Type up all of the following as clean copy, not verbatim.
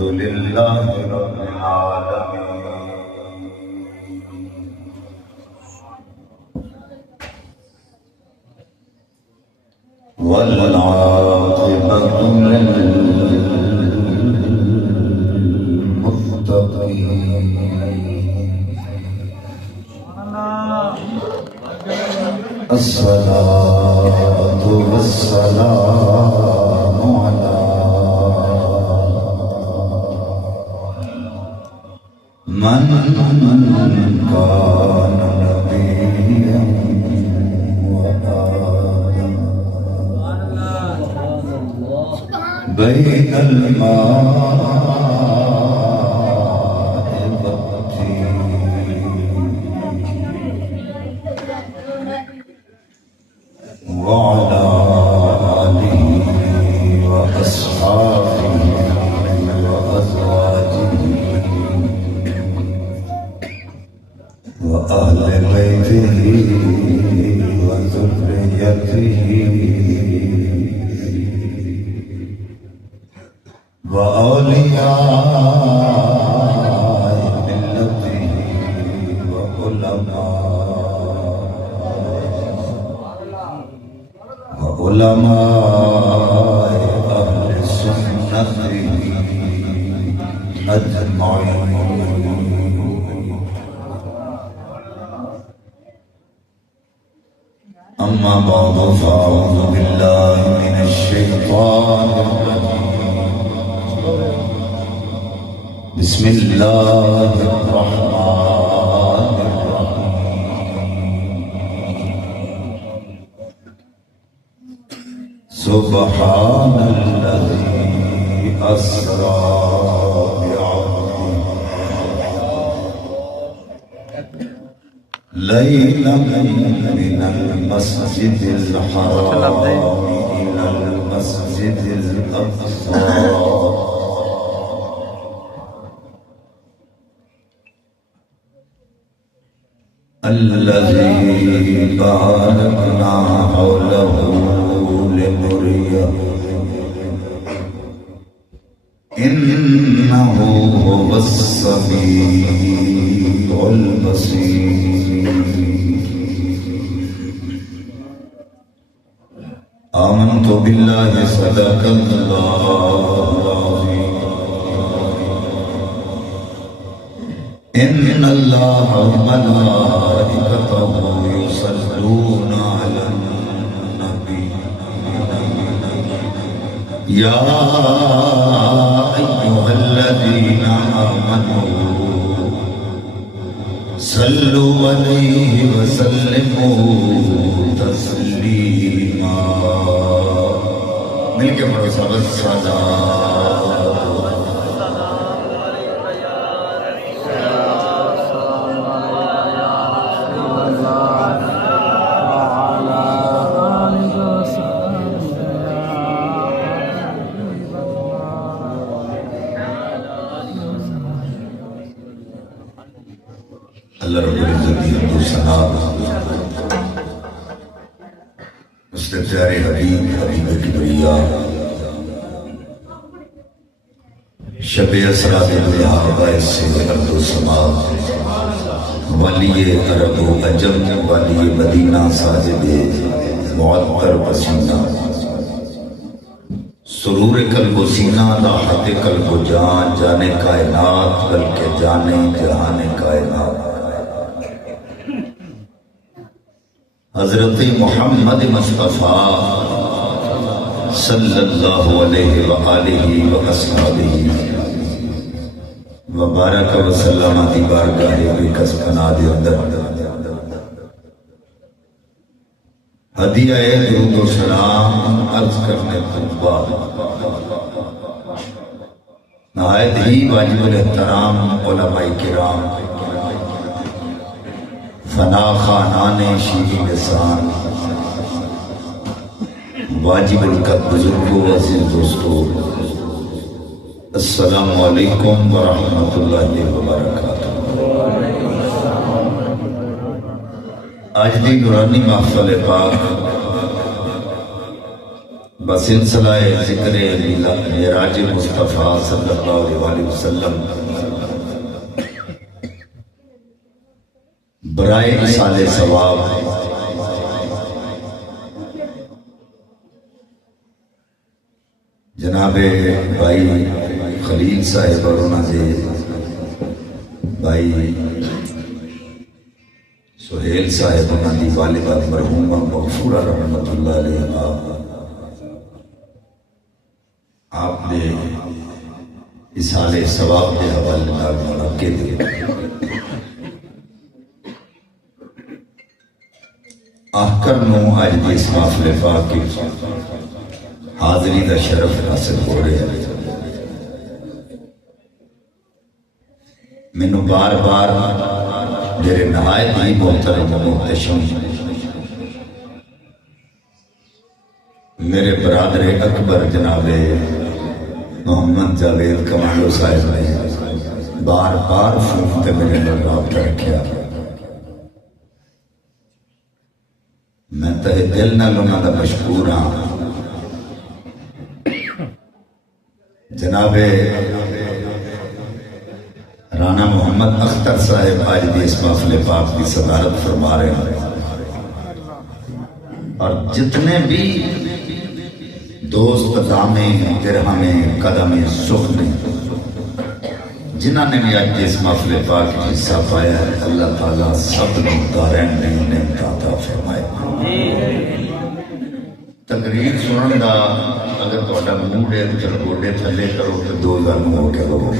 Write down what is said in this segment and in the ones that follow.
لله رب العالمين والعاقبة للمتقين الصلاة والسلام على من كان نبيا وآدم بين الماء والطين وعلى آله وأصحابه وأزواجه وأهل بيته وذريته وأولياء ملته وعلماء أهل سنته أجمعين. أما بعد فأعوذ بالله من الشيطان الرجيم. بسم الله الرحمن الرحيم. سبحان الذي أسرى بعبده ليلا من المسجد الحرام إلى المسجد الأقصى الذي باركنا حوله لنريه إنه هو السميع البصير. آمنت بالله صدق الله العظيم. إن الله وملائكته يصلون على النبي يا أيها الذين آمنوا صلوا عليه وسلموا تسليما. مل کے پڑھو سب اللہ رب العزت کی حمد و ثنا اس کے پیارے حبیب کبریا شب اسرا دنیا باعث ارض و سما ولی عرب و عجم ولی مدینہ ساجد معطر پسینہ سرور قلب و سینہ راحت قلب و جان جانے کائنات بلکہ جانے جہان کائنات حضرت محمد مصطفیٰ صلی اللہ علیہ وآلہ وآصحابہ وبارک وسلم دی بارگاہ بکس پناہ اندر ہدیہ درود و سلام عرض کرنے تو بعد نہایت ہی واجب الاحترام علماء کرام فنا خانان شیریں لسان واجب القدر بزرگوں عزیز دوستو السلام علیکم ورحمۃ اللہ وبرکاتہ. آج دی نورانی محفل پاک بسلسلہ ذکر معراج مصطفیٰ صلی اللہ علیہ وسلم برائے ایصال ثواب جناب بھائی خلیل صاحب اور انہوں نے بھائی سہیل صاحب انہوں کی والدہ مرحومہ مغفورہ رحمت اللہ علیہ آپ نے ایصال ثواب کے حوالے نال منعقد آخر نو اج دی اس محفل پاک کی حاضری دا شرف حاصل ہو رہا ہے۔ مینوں بار بار میرے نہایت ہی محترم و محتشم میرے برادر اکبر جناب محمد جاوید کمانڈو صاحب نے بار بار فون تے میرے نال رابطہ رکھیا۔ میں تہہ دل نال انہاں دا مشکور ہاں۔ جناب رانا محمد اختر صاحب آج بھی اس محفل پاک کی صدارت فرما رہے ہیں، اور جتنے بھی دوست دامیں درہمیں قدمیں سخنیں جنہوں نے بھی آج اس محفل پاک کی حصہ پایا ہے، اللہ تعالیٰ سب نے دارین نے انہیں عطا فرمائے۔ تقریر سنن دا اگر تہاڈا موڈ ہے تو گوڈے تھلے کرو تو دو گل ہو کے لو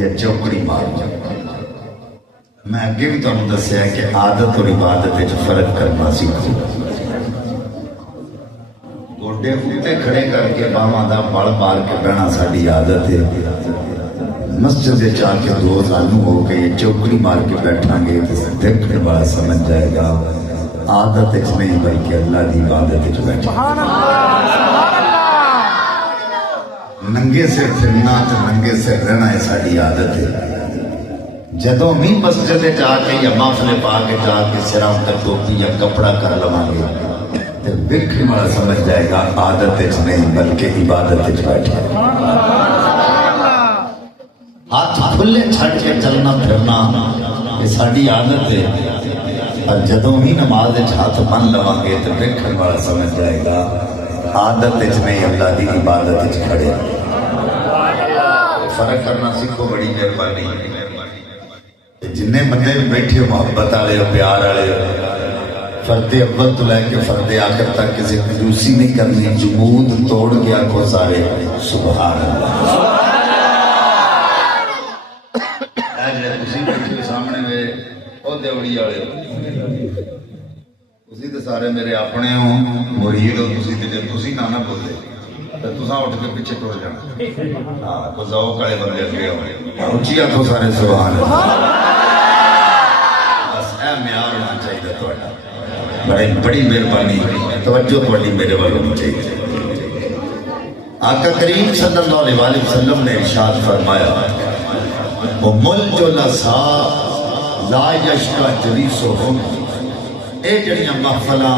یا چوکڑی مار جاؤ۔ میں اگے بھی تمہیں دسیا کہ عادت اور عبادت وچ فرق کرنا سیکھو۔ گوڈے اتے کھڑے کر کے باواں دا بل مار کے بہنا ساری عادت ہے۔ مسجد چا کے دو سالوں ہو کے چوکڑی مار کے بیٹھاں گے تو دیکھنے والا سمجھ جائے گا عادت نہیں بلکہ اللہ کی عبادت بیٹھے۔ ننگے سے پھرنا تو ننگے سے رہنا ہے ساری عادت ہے۔ جدوں بھی مسجد جا کے یا محفل پا کے جا کے سراں تے ٹوپی یا کپڑا کر لواں گے تو ویکھن والا سمجھ جائے گا عادت نہیں بلکہ عبادت بیٹھے۔ ہاتھ کھلے چھڑ کے چلنا پھرنا یہ ساری عادت ہے، اور جدوں بھی نماز ہاتھ بن لواں گے تو ویکھن والا سمجھ جائے گا عادت نہیں اللہ کی عبادت کھڑے۔ فرق کرنا سیکھو، بڑی مہربانی۔ جن بندے بھی بیٹھے ہو محبت والے ہو پیار والے ہو، فرد اول تو لے کے فرد آخر تک کسی کنجوسی نہیں کرنی، جمود توڑ کے آنکھوں سارے سبحان اللہ۔ سامنے میرے وہ دیوڑی والے تسی تو سارے میرے اپنے ہو، مرید ہو، تسی نہ بولے تو تساں اٹھ کے پیچھے ٹر جانا۔ ہاں تو ذوق والے بندے اگے ہو، اچھی آنکھوں سارے سبحان اللہ۔ بس اے معیار ہونا چاہیے تہاڈا، بڑی مہربانی، توجہ تہاڈی میرے ول ہونی چاہیے۔ آقا کریم صلی اللہ علیہ وسلم نے ارشاد فرمایا الجلساء لا یشقی جلیسہم، اے جڑیاں محفلاں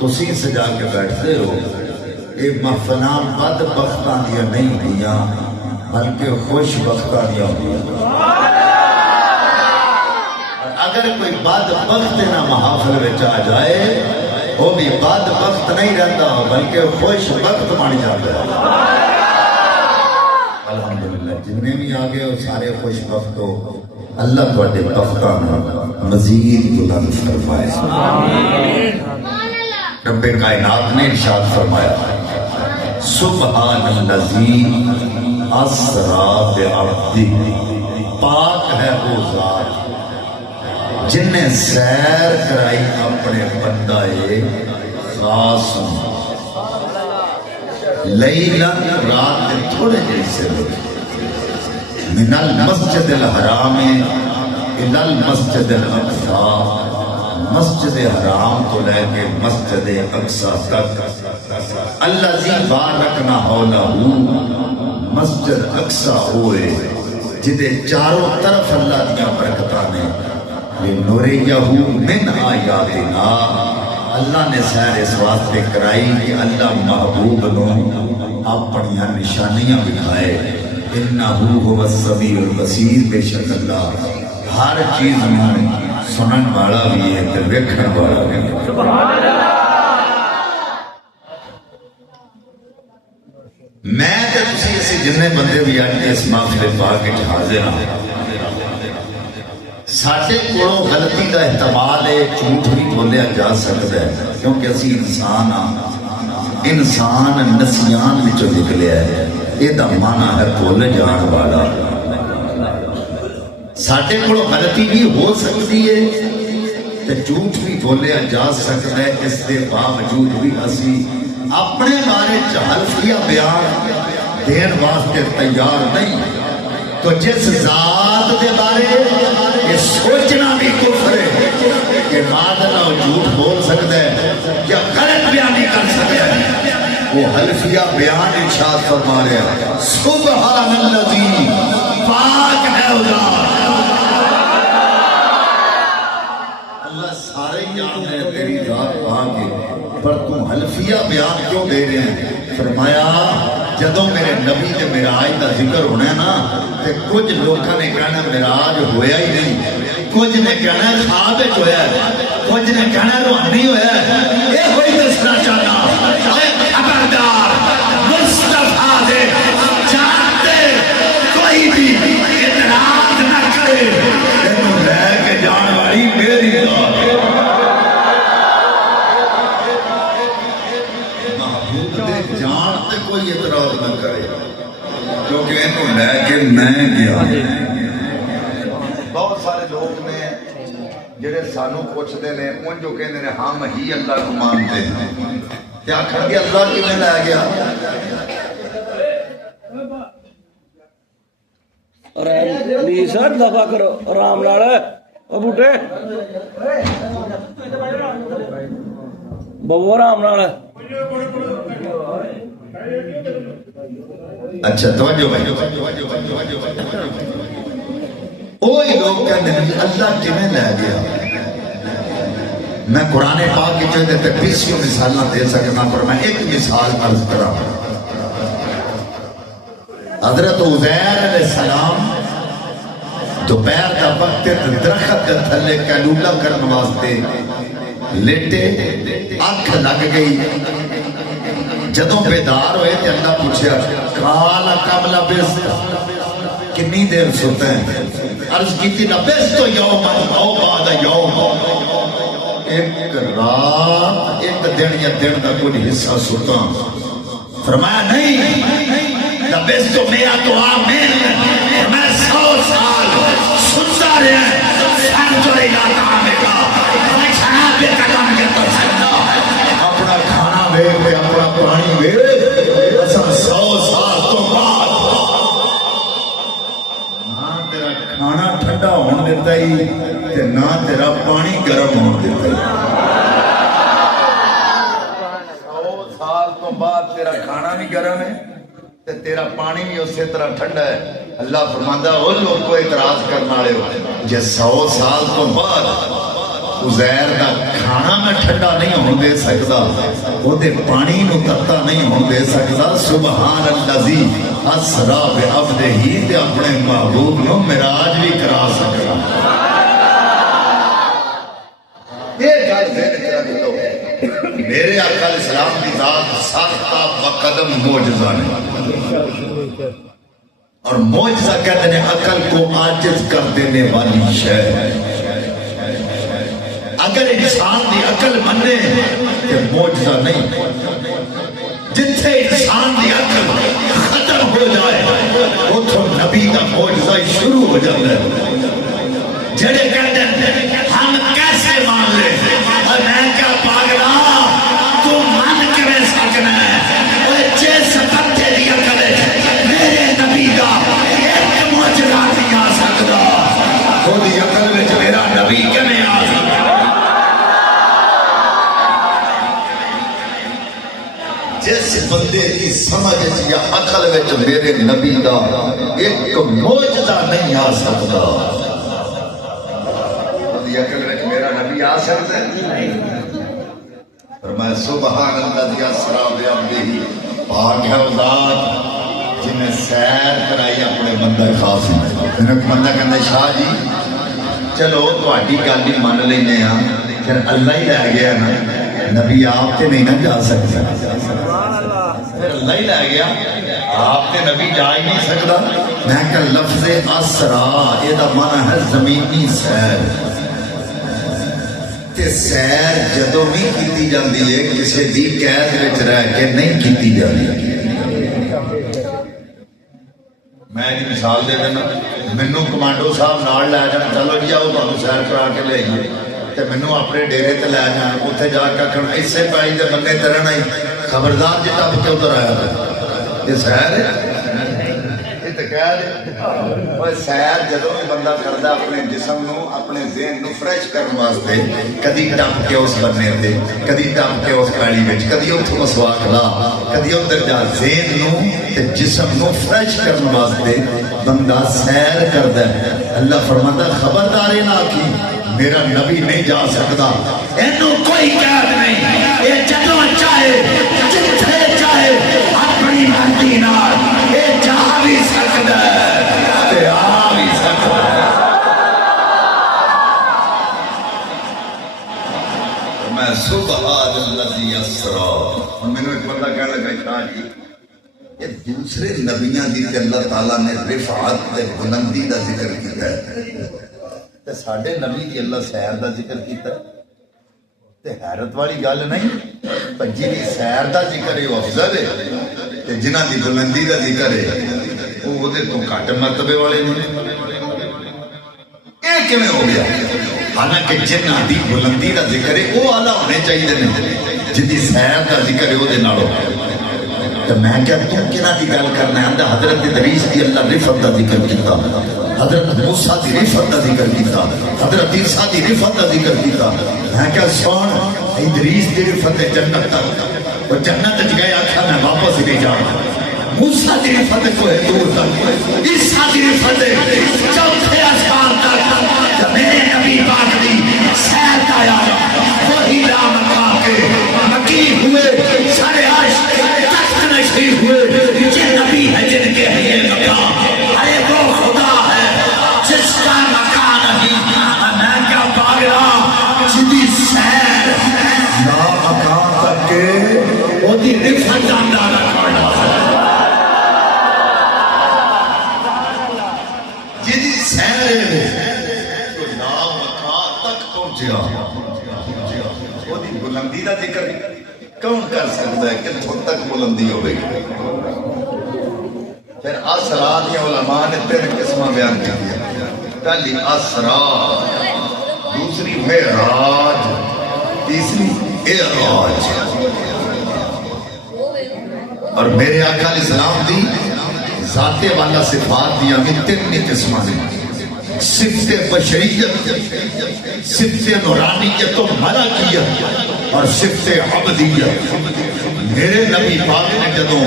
تسی سجا کے بیٹھتے ہو، اے محفلاں بد بختاں دیا نہیں ہوندیاں بلکہ خوش بختاں دیا ہوندیاں۔ اگر کوئی بد بخت نہ محافل وچ آ جائے وہ بھی بد بخت نہیں رہتا بلکہ خوش بخت بن جاتا ہے۔ الحمدللہ جنہیں بھی آگے ہو سارے خوش بخت ہو، اللہ تواڈے بختاں مزید بلند فرمائے۔ رب کائنات نے ارشاد فرمایا سبحان الذی اسری بعبدہ، پاک ہے وہ ذات جن نے سیر کرائی اپنے بندہ خاص لیلاً رات تھوڑے جیسے من المسجد الحرام الى المسجد الاقصی، مسجد حرام کو لے کے مسجد اقصی تک، الذی بارکنا حولہ، مسجد اقصی ہوئے جدے چاروں طرف اللہ دیا برکتاں نے لنریہ من آیاتنا، اللہ نے سیر اس واسطے کرائی کہ اللہ محبوب نو اپنی نشانیاں دکھائے. انہو هو السمیع البصیر، بے شک اللہ ہر چیز میں سنن والا بھی ہے تے ویکھن والا بھی ہے. سبحان اللہ. میں تے تسی اسی جننے بندے بھی اج اس محفل پاک وچ حاضر ہاں، ساڈے کولوں غلطی دا احتمال ہے، جھوٹ بھی بولیا جا سکتا ہے کیونکہ اسی انسان ہاں. انسان نسیان وچوں نکلیا ہے، یہ دا معنی ہے بھول جان والا. ساڈے کولوں غلطی بھی ہو سکتی ہے تے جھوٹ بھی بولیا جا سکتا ہے، اس دے باوجود بھی اسی اپنے بارے حلفیہ بیان دین واسطے تیار نہیں. تو جس ذات دے بارے یہ سوچنا بھی کفر ہے کہ ماذ اللہ جھوٹ بول سکتا ہے یا غلط بیانی کر سکتا ہے، وہ حلفیہ بیان ارشاد فرما رہے ہیں. سبحان الذی، پاک ہے اللہ سارے جان ہے تیری ذات پاک ہے، پر تم حلفیہ بیان کیوں دے رہے ہیں؟ فرمایا جدوں میرے نبی تے معراج دا ذکر ہونا ہے نا تے کچھ لوگوں نے کہنا معراج ہویا ہی نہیں، کچھ نے کہنا خواب وچ ہویا ہے، کچھ نے کہنا روحانی ہویا ہے. یہ کوئی دسنا چاہنا اے خبردار مصطفیٰ دے جانتے کوئی بھی اعتراض نہ کرے، تینوں لے کے جان والی میری ذات ہے. جانتے کوئی اعتراض نہ کرے کیونکہ انہوں لے کے میں گیا. بہت سارے لوگ نے جڑے سانو پوچھتے ہیں ان جو کہتے ہیں ہم ہی اللہ کو مانتے ہیں، کیا کر کے اللہ کی میں لے گیا. پلیز سر دفع کرو آرام نال او بوٹے بہو آرام نال. اچھا توجہ بھائی، وہی لوگ کہتے ہیں اللہ کیویں لے گیا. میں قرآن پاک کی چاہتے تھے 20 مثالاں دے سکنا، پر میں ایک مثال عرض کرا. حضرت عزیر علیہ السلام دوپہر کا وقت درخت کے تھلے کیلولا کرنے واسطے لیٹے، آنکھ لگ گئی. جدوں بیدار ہوئے تے اللہ پوچھا قال کم لبثت، کتنی دیر سوتے ہیں؟ عرض کی تھی لبثت یوما او بعد یوم، ایک رات ایک دن یا دن کا کوئی حصہ سوتا. فرمایا نہیں، لبثت میرا دعا میں 100 سال سنتا رہا سنجو علاقہ میں کا میں شراب پہ قدم کرتا سکتا اپنا کھانا بے اپنا پانی بے ایسا 100 سال تو بعد نہ تیرا کھانا ٹھنڈا ہون دیتا ہی تے نہ تیرا پانی گرم ہون دیتا ہی. 100 سال تو بعد تیرا کھانا بھی گرم ہے تے تیرا پانی بھی اسی طرح ٹھنڈا ہے. اللہ فرماندا ہے ان لوگ کو اعتراض کرنے والے ہو جے 100 سال تو بعد عزیر دا کھانا میں ٹھنڈا نہیں ہون دے سکتا، وہ دے پانی نو تتا نہیں ہون دے سکتا. سبحان الذی اسرا بعبدہ، تے اپنے محبوب نو معراج بھی کرا سکتا. یہ گل ذہن چ رکھ لو، میرے آقا علیہ السلام کی ذات ساختہ بقدم معجزہ نہیں، اور معجزہ کہتے ہیں عقل کو عاجز کر دینے والی شے. اگر انسان دی عقل منے کہ معجزہ نہیں، جتھے انسان دی عقل ختم ہو جائے اتھوں نبی کا معجزہ شروع ہو جاتا ہے. جڑے کہتے ہیں ہم کیسے مان لے، اور میں کیا پاگلا تو مان کے میں سکنا ہے. اور جس بندے دی عقل ہے میرے نبی کا ایک معجزہ نہیں آ سکتا، خودی عقل میں میرا نبی کیویں آ سکتا. جس بندے کی سمجھ یا عقل میں میرے نبی کا ایک معجزہ نہیں آ سکتا، عقل میں میرا نبی آ سکتا ہے. فرمایا سبحان الذی اسری بعبدہ، پاک ہے وہ ذات جن نے سیر کرائی اپنے بندہ خاص میں۔ ایک بندہ کہندا شاہ جی چلو تہاڈی گل ہی من لینے ہاں، پھر اللہ ہی لے گیا نا، نبی آپ تے نہیں نہ جا سکتا، پھر اللہ ہی لے گیا، آپ تے نبی جا ہی نہیں سکتا۔ میں کہ لفظ اسرا یہ دا معنی ہے زمینی سیر، تے سیر جدوں بھی کیتی جاندی ہے کسی دی قید وچ رہ کے نہیں کیتی جاندی۔ میں ایک مثال دے دینا، مینوں کمانڈو صاحب نال لے جان، چلو جی آؤ تمہیں سیر کرا کے لے آئیے، تے مینوں اپنے ڈیرے تے لے جان، اتنے جا کے آخر ایسے پائی دے بندے تے رہنا ہی، خبردار جی ٹپ کے ادھر آیا تھا، یہ سیر ہے، یہ تو قید ہے۔ سیر جدوں بھی بندہ کردا اپنے جسم نو اپنے ذہن نو فریش کرنے واسطے، کدی ٹپ کے اس بننے تے، کدی ٹپ کے اس پیڑی وچ، کدی اتھوں مسواک لا، کدی ادھر جا، ذہن نو تے جسم نو فریش کرنے واسطے بندہ سیر کردا ہے۔ اللہ فرماتا خبردار نہ آکھی میرا نبی نہیں جا سکتا، اینو کوئی قید نہیں، یہ جدوں چاہے جتھے چاہے اپنی مرضی نال یہ جا بھی سکدا ہے تے آ بھی سکدا ہے۔ میں سبحان الذی اسری، مینوں ایک بندہ کہنے لگا شاہ جی یہ دوسرے نبیاں دی تے اللہ تعالیٰ نے رفعت تے بلندی دا ذکر کیتا ہے تے ساڈے نبی دی اللہ سیر دا ذکر کیتا ہے، تے حیرت والی گل نہیں، پر جی سیر دا ذکر ہے وہ افضل ہے، تے جنہاں دی بلندی دا ذکر ہے وہ دے تو گھٹ مرتبے والے نہیں۔ یہ کیویں ہو گیا؟ حالانکہ جنہاں دی بلندی دا ذکر ہے وہ اعلیٰ ہونے چاہیے نہیں، جن دی سیر دا ذکر ہے وہ دے نالوں۔ تو میں کیا تو کنہ دی گل کرنا ہے؟ حضرت ادریس دی اللہ رفعت دا ذکر کیتا، حضرت موسیٰ دی رفعت دا ذکر کیتا، حضرت عیسیٰ دی رفعت دا ذکر کیتا۔ میں کیا سن ادریس دی رفعت جنت تک، وہ جنت گئے آکھا میں واپس نہیں جانا، موسیٰ دی رفعت کو ہے دور تک، عیسیٰ دی رفعت چوتھے آسمان تک، جب میرے نبی پاک دی سیر کا آیا وہی رام کا کے مکی ہوئے سارے عرش تخت نشین ہوئے، یہ نبی ہے جن کے لیے مقام، ارے وہ خدا ہے جس کا مکان نہیں، میں کیا پاگلا جدی سیر نا مکان تک کے وہ دی رفعت اندازہ کرنا، جدی سیر تو نا مکان تک پہنچیا، وہ دی بلندی دا ذکر کون کر سکتا ہے؟ کتوں تک بلندی ہو گئی؟ پھر اسرا دی علماء نے تین قسمیں بیان کی دیا، پہلی اسرا، دوسری معراج، تیسری اعراج۔ اور میرے آقا علیہ السلام دی ذات والا صفات دیا بھی تین قسمیں ہیں، صفت بشریت، صفت نورانیت و ملکیت اور صفت عبدیت۔ میرے نبی پاک نے جدوں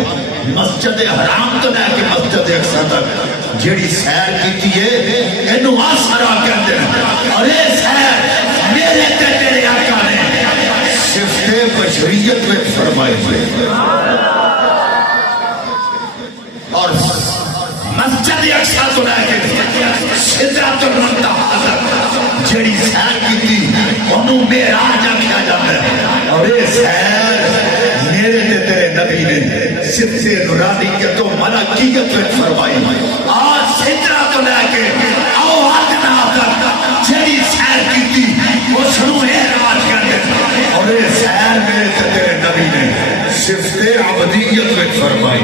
مسجد حرام تو لے کے مسجد اقصی تک جیڑی سیر کیتی ہے اینو اسرا کہتے ہیں، اور یہ سیر میرے تے تیرے آقا نے صفت بشریت میں فرمائی ہے، اور مسجد اقصی تو لے کے سدرۃ المنتہا تک جیڑی سیر کیتی انہوں معراج آکھیا جاتا ہے، اور یہ سیر میرے تے تیرے نبی نے صفت نورانیت و ملکیت میں فرمائی۔ آج سدرۃ تو لے کے او ادنا تک جیڑی سیر کیتی اس نوں معراج کہتے ہیں، اور یہ سیر میرے تے تیرے نبی نے صفت عبدیت میں فرمائی۔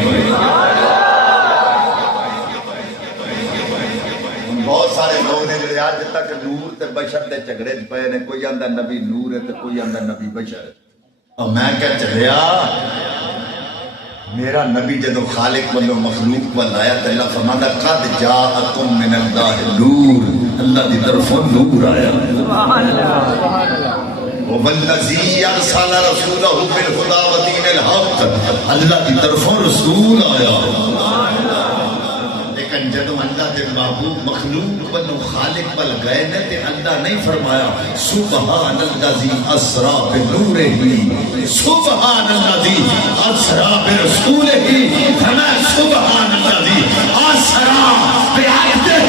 بہت سارے لوگ نے جڑے آج تک نور تے بشر دے جھگڑے پے نے، کوئی آندا نبی نور ہے تے کوئی آندا نبی بشر ہے۔ اور میں کیا چلیا میرا نبی جدو خالق والو مخلوق کو لایا تے اللہ فرماتا قد جاءکم من اللہ نور، اللہ دی طرفوں نور آیا، سبحان اللہ، والذی ارسل رسولہ بالہدی ودین الحق، اللہ دی طرفوں رسول آیا۔ لیکن جدو اللہ دے محبوب مخلوق بنو خالق بل گئے نے تے اللہ نہیں فرمایا سبحان الذی اسرا بنورہ سبحان الذی اسرا برسولہ، فرمایا سبحان الذی اسرا بعبدہ۔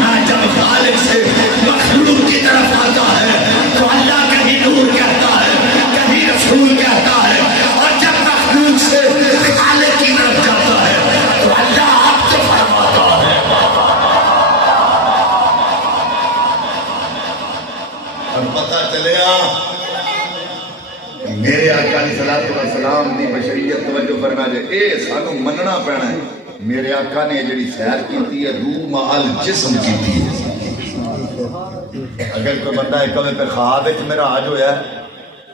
میں جب خالق سے مخلوق کی طرف آتا ہے تو اللہ کہیں نور کہتا ہے کہیں رسول کہتا ہے، اور جب مخلوق سے خالق کی طرف جاتا ہے تو اللہ آپ سے فرماتا ہے۔ اور پتہ چلیا میرے آقا علیہ الصلوۃ والسلام دی بشریت توجہ فرما جائے، اے سانو مننا پینا ہے۔ میرے آقا نے جڑی سیر کیتی ہے روح مال جسم کیتی ہے۔ اگر کوئی بندہ ایک پہ خواب وچ میرا آج ہویا ہے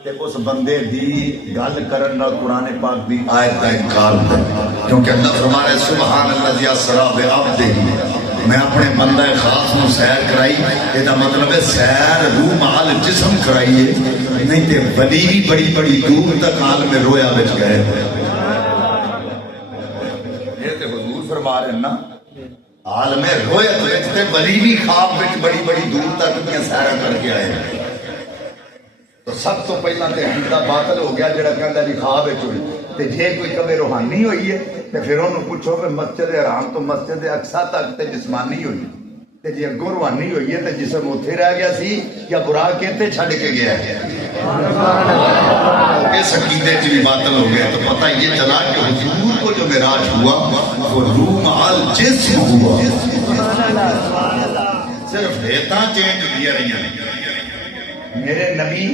تے اس بندے دی گل کرن نال قرآن پاک دی آیت کا انکار ہوتا ہے، کیونکہ اللہ فرما رہا ہے سبحان الذی اسرا بعبدہ، میں اپنے بندہ خاص نو سیر کرائی، یہ دا مطلب ہے سیر روح مال جسم کرائی ہے، نہیں تے ولی بھی بڑی بڑی دور تک عالم رویا وچ گئے۔ یہ تے حضور فرما رہے ہیں نا عالم رویت وچ تے ولی بھی خواب وچ بڑی بڑی دور تک دیا سیرا کر کے آئے۔ تو سب تو پہلا تے حقیقہ باطل ہو گیا جڑا کہندا جی خواب وچ ہوئی، تے جے کوئی کبھی روحانی ہوئی ہے تے پھر انہوں پوچھو کہ مسجد حرام تو مسجد اقصی تک تے جسمانی ہوئی، تے جے اگوں روحانی ہوئی ہے تے جسم اوتھے رہ گیا سی یا براق کہتے چھڈ کے گیا ہے۔ اس عقیدے چ بھی باطل ہو گیا۔ تو پتہ یہ چلا کہ حضور کو جو معراج ہوا وہ روح مال جسم ہوا، صرف ہیتاں چینج ہوئی رہی ہیں۔ میرے نبی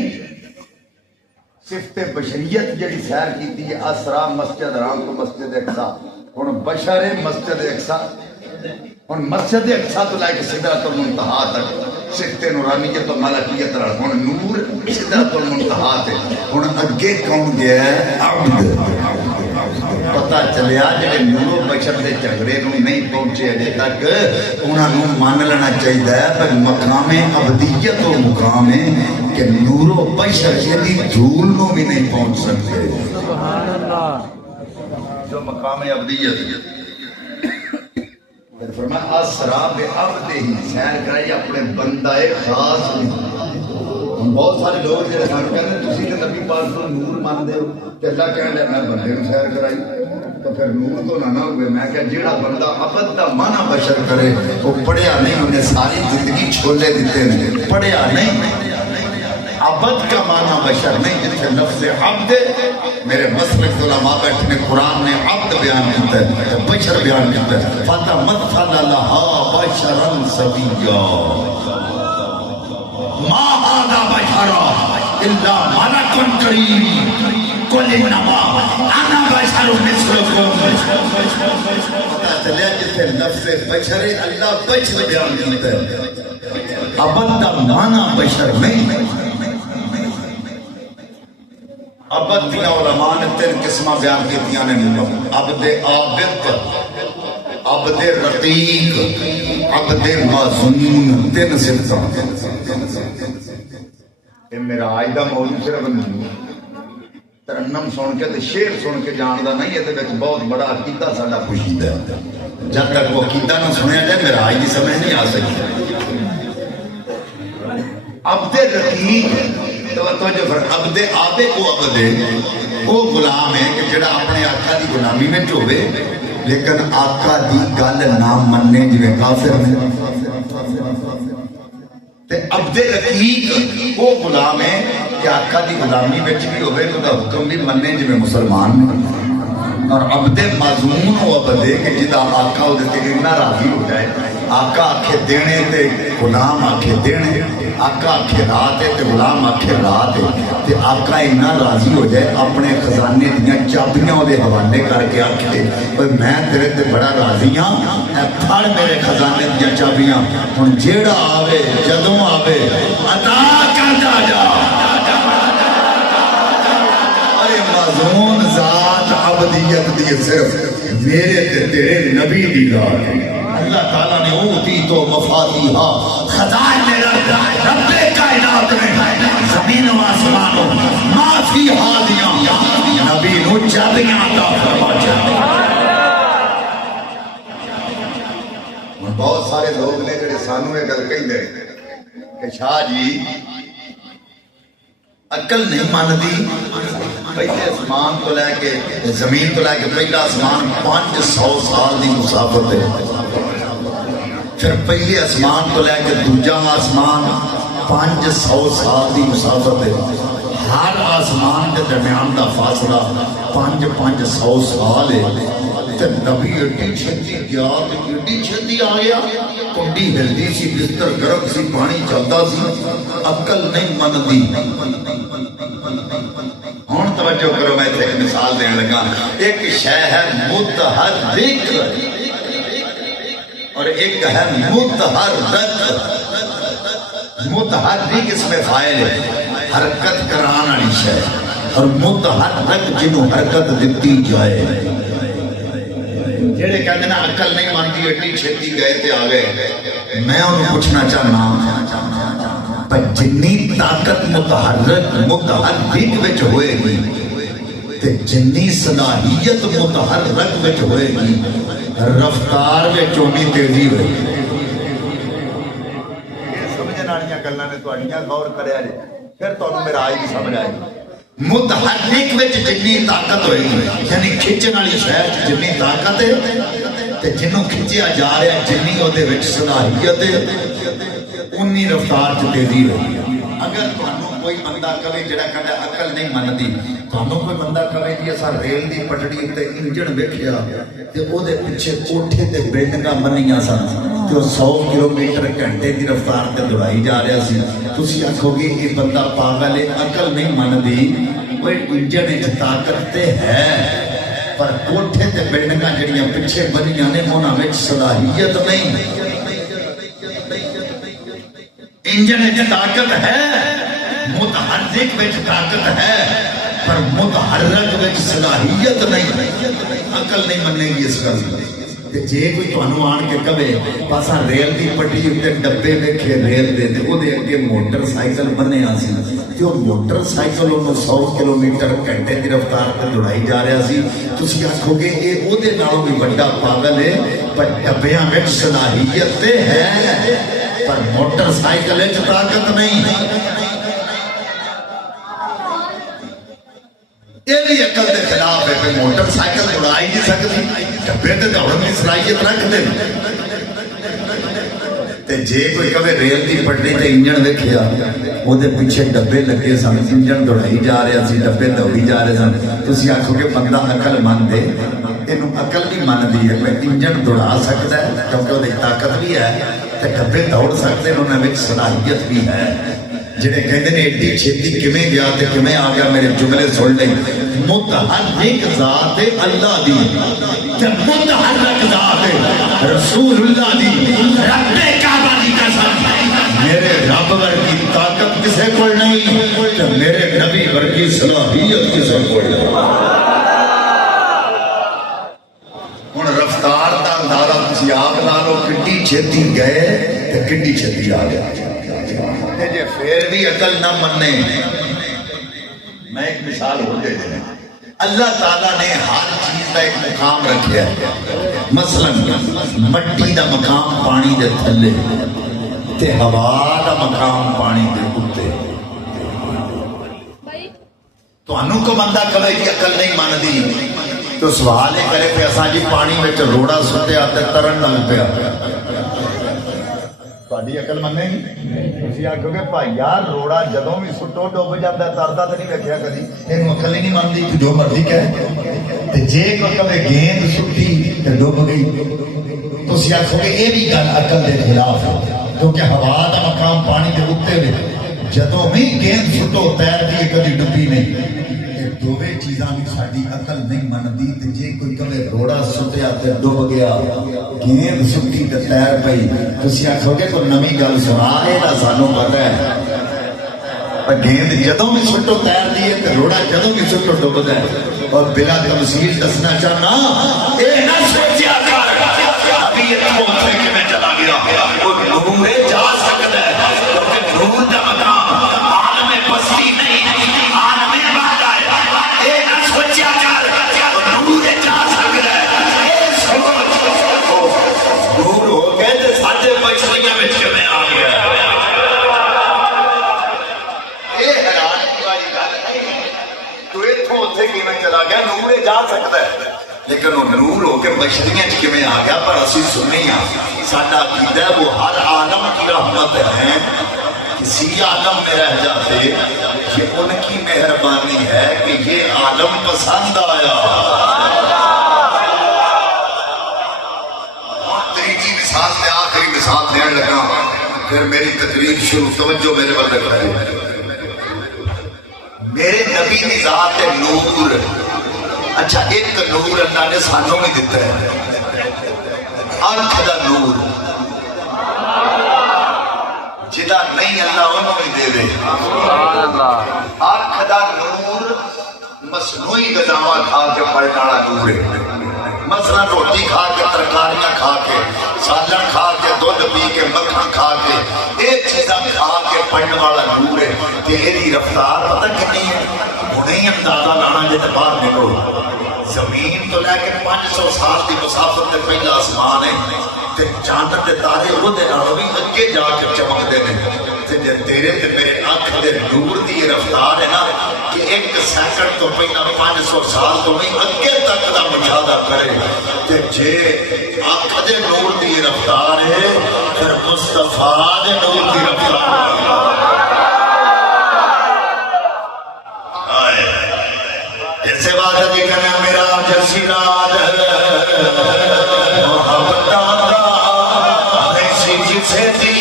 صفت بشریت جڑی سیر کیتی ہے اسرا مسجد حرام تو مسجد اقصی، ہن بشر مسجد اقصی، ہن مسجد اقصی تو لے کے سدرۃ المنتہا تک صفت نورانیت و ملکیت رہا، ہن نور سدرۃ المنتہا تے، ہن اگے کون گیا ہے عبد۔ پتہ چلیا جڑے نور و بشر دے جھگڑے نو نہیں پہنچے اجے تک انہاں نو مان لینا چاہیے ہے مقام عبدیت و مقام ہے کہ نور و بشر یعنی دھول نو بھی نہیں پہنچ سکتے۔ سبحان اللہ، جو مقام عبدیت پھر فرمایا اسرا بعبدہ، سیر کرائی اپنے بندہ خاص۔ بہت سارے لوگ جڑے سن کہندے تسی تے نبی پاک کو نور مانتے ہو کہ اللہ کہندا میں بندے نوں سیر کرائی تو پھر نور تو نہ ہوئے۔ میں کہ جیڑا بندہ عبد دا معنی بشر کرے وہ پڑھیا نہیں، انہیں ساری زندگی چھولے دیتے ہیں، پڑھیا نہیں۔ عبد کا معنی بشر نہیں، جیسے لفظ عبد میرے مسلک علماء بیٹھے نے قرآن نے عبد بیان کیتا ہے، بشر بیان کیتا ہے۔ فتمثل لها بشرا سویا ما هذا بشرا الا ملک کریم قل انما انا بشر مثلکم۔ پتہ چلیا جسے لفظ بشر اللہ بشر بیان کیتا ہے، عبد کا معنی بشر نہیں۔ عبد دیا علماء نے تین قسمہ بیان کیتیاں نے، عبد عابد، عبد رقیق، عبد معزون، تین صفتاں۔ یہ میرا آج دا موضوع صرف ترنم سن کے تے شعر سن کے جاندا نہیں، یہ بہت بڑا عقیدہ ساڈا پوشیدہ ہے۔ جب تک وہ عقیدہ نہ سنیا جائے میرا آج دی سمجھ نہیں آ سکتی۔ عبد رقیق توجہ فر عبد آبے کو عبد وہ غلام ہے کہ جڑا اپنے آقا دی غلامی میں ہوے لیکن آقا دی گل نہ مننے جویں کافر نے۔ تے عبد رقیق وہ غلام ہے کہ آقا دی غلامی وچ بھی ہوے تو دا حکم بھی مننے جویں مسلمان نے۔ اور عبد معزون وہ عبد ہے کہ جدا آقا او دے تے اتنا راضی ہو جائے، آقا آکھے دینے تے غلام آکھے دینے، آقا آکھے رات ہے تے غلام آکھے رات ہے، تے آقا اتنا راضی ہو جائے اپنے خزانے دیاں چابیاں دے حوالے کر کے آکھے میں تیرے تے بڑا راضی ہاں، اے پھڑ میرے خزانے دیاں چابیاں، ہن جیڑا آوے جدوں آوے عطا کردا جا۔ ارے معزون ذات عبدیت دی صرف میرے تے تیرے نبی دی ذات ہے۔ اللہ تعالیٰ نے اوتی تو مفاتیحا خزائن رب کائنات میں زمین و آسمانوں ما فی حالیاں نبی نو چابیاں عطا فرما جائے۔ بہت سارے لوگ نے جڑے سانو یہ گل کہندے کہ شاہ جی عقل نہیں مانتی. پہلے آسمان تو لے کے زمین تو لے کے پہلا آسمان 500 سال دی مسافت ہے. پھر پہلے آسمان تو لے کے دوجا آسمان 500 سال دی مسافت ہے. ہر آسمان کے درمیان دا فاصلہ 500 سال ہے. تے نبی ایڈی چھتی گیا تے ایڈی چھتی آ گیا. کنڈی ہلدی سی، بستر گرم سی، پانی چلتا سی. عقل نہیں منتی. ہن توجہ کرو، میں ایک مثال دین لگا. ایک شے ہے متحرک اور ایک ہے متحرک. متحرک اس میں فاعل ہے، حرکت کران والی شے، اور متحرک جنوں حرکت دتی جائے. جڑے کہندے نا عقل نہیں مانتی ایڈی چھتی گئے تے آ گئے، میں انہوں پوچھنا چاہنا پر جنی طاقت متحرک وچ ہوئے گی تے جنی صلاحیت متحرک وچ ہوئے گی، رفتار وچ اونی تیزی ہوئے گی. سمجھن والیاں گلاں نے تہاڈیاں غور کریا جے، پھر تانوں میرا آج بھی سمجھ آئے گی. متحرک وچ جنی طاقت ہوئے گی، یعنی کھچن والی شے جنی طاقت ہے تے جنوں کھچیا جا رہا ہے جنی او دے وچ صلاحیت ہے، انی رفتار چ تیزی ہوئے گی. اگر تانوں کوئی بندہ کہے جڑا کہندا عقل نہیں منتی، تانوں کوئی بندہ کہے جی اساں ریل دی پٹڑی تے انجن ویکھیا تے او دے پیچھے کوٹھے تے بلڈنگاں بنیاں سن تے 100 کلومیٹر گھنٹے دی رفتار تے دوڑائی جا رہا سی، تسی آکھو گے یہ بندہ پاگل ہے، عقل نہیں منتی. کوئی انجن وچ طاقت تے ہے پر کوٹھے تے بلڈنگاں جڑیاں پیچھے بنیاں نے انہاں وچ صلاحیت نہیں. انجن وچ طاقت ہے، متحرک وچ طاقت ہے پر متحرک وچ صلاحیت نہیں. عقل نہیں منے گی اس گل دی. جے کوئی تانوں آن کے کہے پاسا ریل دی پٹڑی تے ڈبے ویکھے ریل دے تے او دے اگے موٹر سائیکل بنیا سی تے او موٹر سائیکل او 100 کلومیٹر گھنٹے دی رفتار تے دوڑائی جا رہا سی، تسی آکھو گے اے او دے نالوں بھی بڑا پاگل ہے. پر ڈبیاں وچ صلاحیت تے ہے پر موٹر سائیکل وچ طاقت نہیں. یہ بھی عقل کے خلاف ہے کہ موٹر سائیکل دوڑائی نہیں سکتی، ڈبے تے دوڑن کی صلاحیت رکھتے. تے جے کوئی کہے ریل دی پٹڑی تے انجن ویکھیا او دے پیچھے ڈبے لگے سن، انجن دوڑائی جا رہا سی، ڈبے دوڑی جا رہے سن، تسی آکھو گے بندہ عقل مند ہے. اینوں عقل بھی مندی ہے کہ انجن دوڑا سکتا ہے کیونکہ وہ طاقت بھی ہے تے ڈبے دوڑ سکتے ہیں، انہاں وچ صلاحیت بھی ہے. جڑے کہندے نے ایڈی چھتی کیویں گیا تے کیویں آ گیا، میرے جملے سن لیں. متحرک ذات اللہ دی تے متحرک ذات رسول اللہ دی، رب کعبہ دی قسم میرے رب ورگی طاقت کسے کول نہیں تے میرے نبی ورگی صلاحیت کسے کول نہیں. ہن رفتار دا اندازہ تسی آپ لا لو، کڈی چھتی گئے تے کڈی چھتی آ گیا. جے پھر بھی عقل نہ منے، میں ایک مثال ہو دے دیں. اللہ تعالیٰ نے ہر چیز کا ایک مقام رکھا ہے. مثلا مٹی دا مقام پانی دے تھلے تے ہوا دا مقام پانی دے اوپر. تانوں کو بندہ کہے کہ عقل نہیں مانتی تو سوال یہ کرے کہ اساں جی پانی وچ روڑا سٹیا تے ترن لگ پیا، تہاڈی عقل منے گی؟ تسی آکھو گے بھائی یار روڑا جدوں بھی سٹو ڈوب جاندا ہے، تردا تے نہیں ویکھیا کدی. اینوں عقل ہی نہیں مانتی، تو جو مرضی کہے. تے جے کوئی کہے گیند سٹی تے ڈوب گئی، تسی آکھو گے اے بھی گل عقل دے خلاف ہے کیونکہ ہوا دا مقام پانی دے اوتے وے، جدوں بھی گیند سٹو تیرتی ہے، کدی ڈبی نہیں. دوویں چیزاں بھی ساڈی عقل نہیں مندی. تے جے کوئی کہے روڑا سٹیا تے ڈب گیا، گیند سٹی تے تیر پئی، تسی آکھو گے کوئی نویں گل سنا، اے تا سانوں پتہ ہے. پر گیند جدوں بھی سٹو تیرتی ہے تے روڑا جدوں بھی سٹو ڈبدا ہے. اور بلا تمثیل دسنا چاہنا، اے نہ سوچیا کر ابھی یہ پہنچے کہ میں چلا گیا، وہ نور جا سکتا ہے کیونکہ نور دا مقام عالم پستی نہیں، عالم وحدہ ہے. اے نہ سوچیا کر نور جا سکتا ہے. اے سوچ نور ہو گئے انہوں نور ہو کے بشریاں میں آ گیا، پر اسی سنی ہاں ساڈا عقیدہ ہے وہ ہر عالم کی رحمت ہے، کسی عالم میں رہ جاتے یہ ان کی مہربانی ہے کہ یہ عالم پسند آیا۔ تیجی مثال سے آخری مثال دین لگا، پھر میری تقریر شروع، توجہ میرے بل رکھا ہے۔ میرے نبی کی ذات نور، اچھا ایک نور اللہ نے سانوں میں دیتا ہے، آنکھ دا نور، جدا نہیں اللہ انہوں ہی دے دے۔ آنکھ دا نور مصنوعی غذاواں کھا کے پڑھنے والا نور ہے، مثلا روٹی کھا کے، ترکاریاں کھا کے، سالن کھا کے، دودھ پی کے، مکھن کھا کے، ایک چیزاں کھا کے پڑھنے والا نور ہے۔ کہ یہ رفتار پتہ کتنی ہے؟ انہیں اندازہ لانا جیسے باہر نکلو، زمین تو لے کے 500 سال کی مسافت تے پہلا آسمان ہے، تے چاند تے تارے وہ دے نالوں بھی اگے جا کے چمکدے نے، تے جے تیرے تے میرے آنکھ دے نور دی یہ رفتار ہے نا کہ 1 سیکنڈ تو پہلا 500 سال تو نہیں اگے تک دا مشاہدہ کرے، تے جے آنکھ دے نور دی یہ رفتار ہے پھر مصطفیٰ دے نور دی رفتار ہے۔ جیسے بات ہے کہنا میرا جیسی رات ہے محبت آتا ایسی جسے دی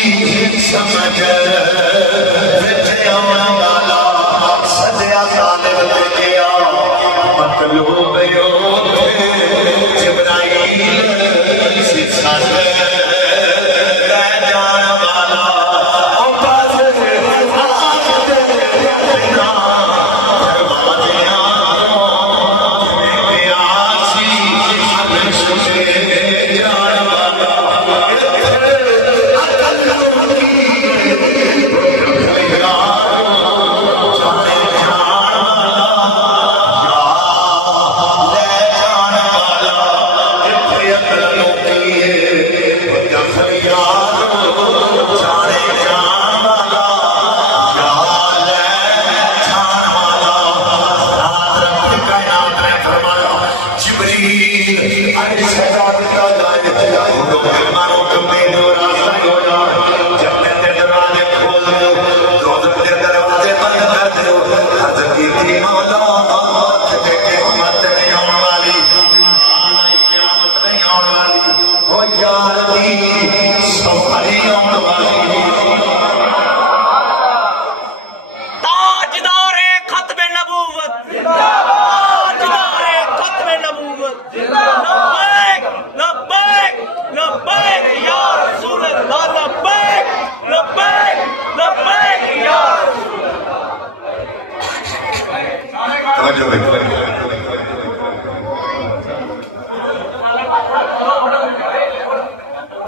سمجھ بچے آنا والا سجیا طالب دے گیا مطلوب یو جبرائیل سی ساتھ رہ جانا والا او پاس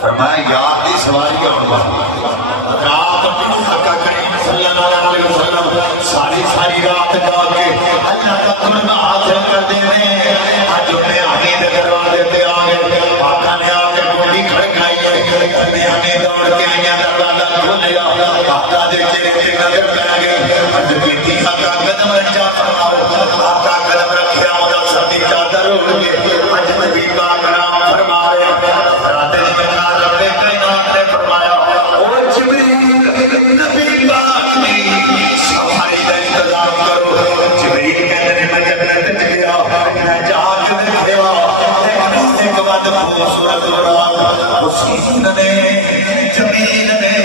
فرمایا یاد دی سواری ہوگا رات آقا کریم صلی اللہ علیہ وسلم ساری رات جا کے اللہ کا قرب حاصل کر دے رہے ہیں۔ آج انہیں آنے دے دروازے پہ آ گئے، آقا نے آ کے گولی کھڑکائی ہے، آنے دوڑ کے آئیں دروازہ کھولیا، آقا دے چہرے پہ نظر پہ گئی، عرض کی تھی آقا قدم رکھا فرماؤ، آقا قدم رکھیا ہوگا سبھی چادر اڑ گئے، آج نبی پاک نام فرما رہے ہیں رات میں رب کائنات نے فرمایا او جبریل نبی پاک نے سواری کا انتظام کرو۔ جبریل کہتے ہیں میں جنت گیا، میں جا کے دیکھا ایک بات خوبصورت رات حسین نے جمیل نے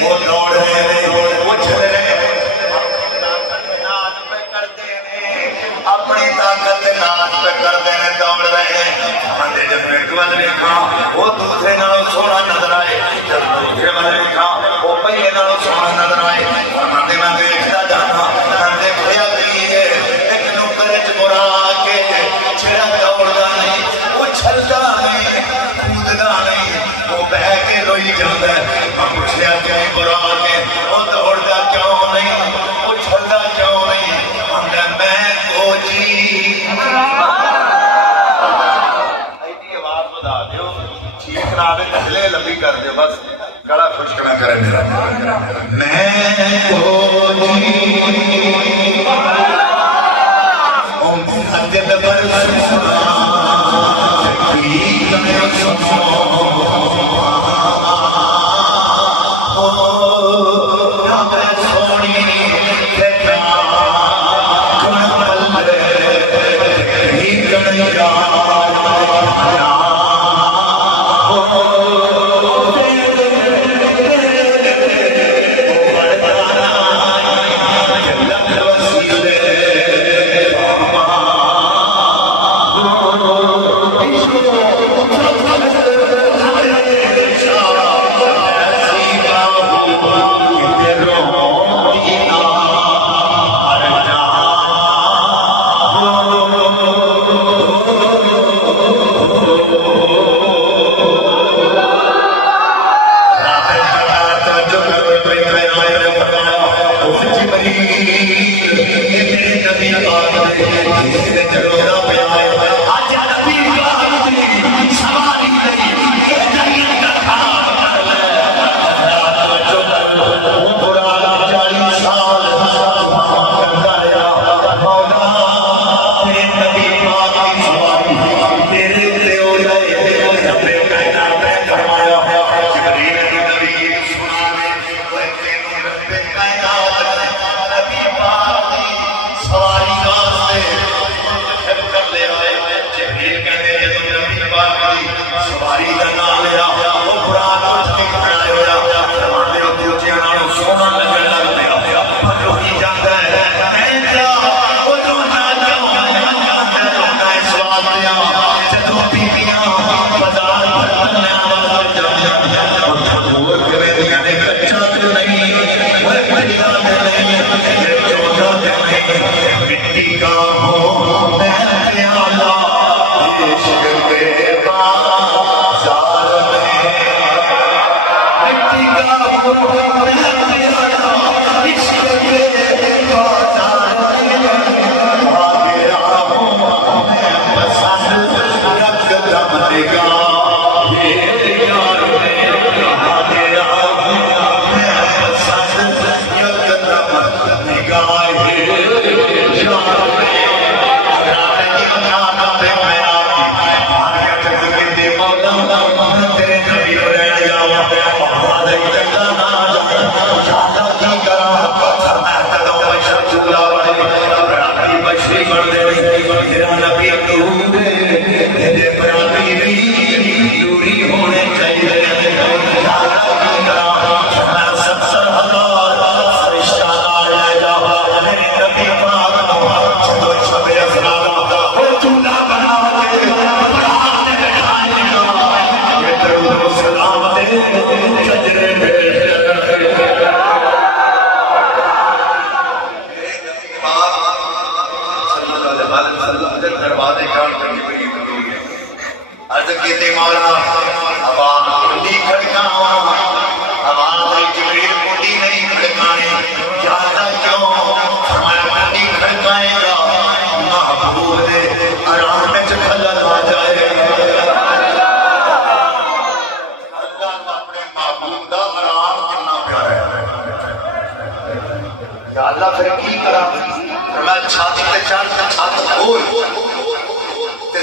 وہ دوڑ رہے ہیں، وہ چل رہے ہیں، اپنی طاقت ناز پہ کر دینے دوڑ رہے ہیں۔ بندے جب ایک بار دیکھا وہ دوسرے نالوں سونا نظر آئے، جب دوسرے بار دیکھا وہ پہلے نالوں سونا نظر آئے، بندے میں دیکھتا جانا بندے کھڑیا گئی ہے ایک نوکر چورا کے چھڑا دوڑتا نہیں، وہ چھلتا نہیں، کودتا نہیں، وہ بہ کے روئی جاتا ہے۔ ہم پوچھیا کہیں برا کے وہ دوڑتا کیوں نہیں، وہ چھلتا کیوں نہیں، ہم نے میں کو جی لمبی کر دے بس گلا خشک نہ کرے میرا میں کو جی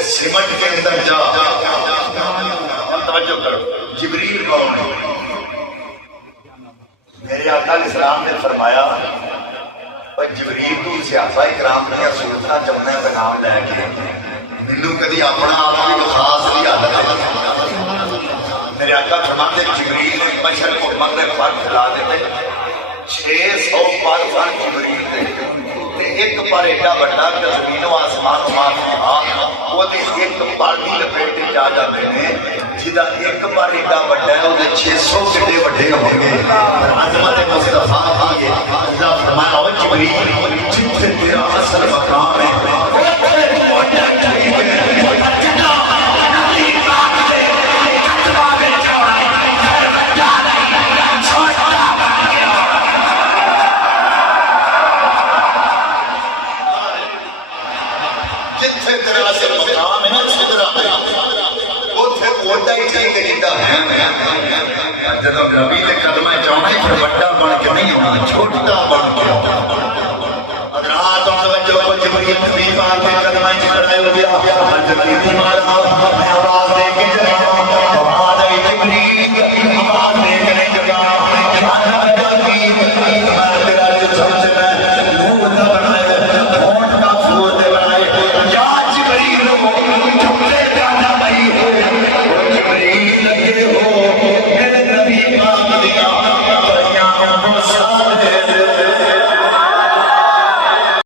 سمٹ کے اندر جا. توجہ کرو, جبریل کون ہے؟ میرے آقا علیہ السلام نے فرمایا جبریل تو صحابہ کرام نے سوچنا چاہنا ہے پیغام لے کے مینوں کدی اپنا آپ بھی خاص نہیں حالت. میرے آقا فرماتے جبریل نے بشر کو مغرب میں پر پھیلا دیتے 600 پر جبریل دے ایک پر ایڈا بڑا کہ زمین و آسمان معاف وہ ایک پر کی لپیٹ میں جا جاتے ہیں جدا ایک پر ایڈا بڑا ہے وہ 600 کڈے بڑے ہوں گے. عظمت مصطفیٰ آگے اللہ فرمایا او جبریل جتنے تیرا اصل مقام ہے جب نبی نے قدمہ چاہنا ہے بڑا بن کے نہیں ہونا چھوٹا بن کے. حضرات توجہ جبریل نبی پاک کے قدمیں کھڑے ہو گیا، حضرت بیمار میں آواز دے کے جاؤ، آواز آئی جبریل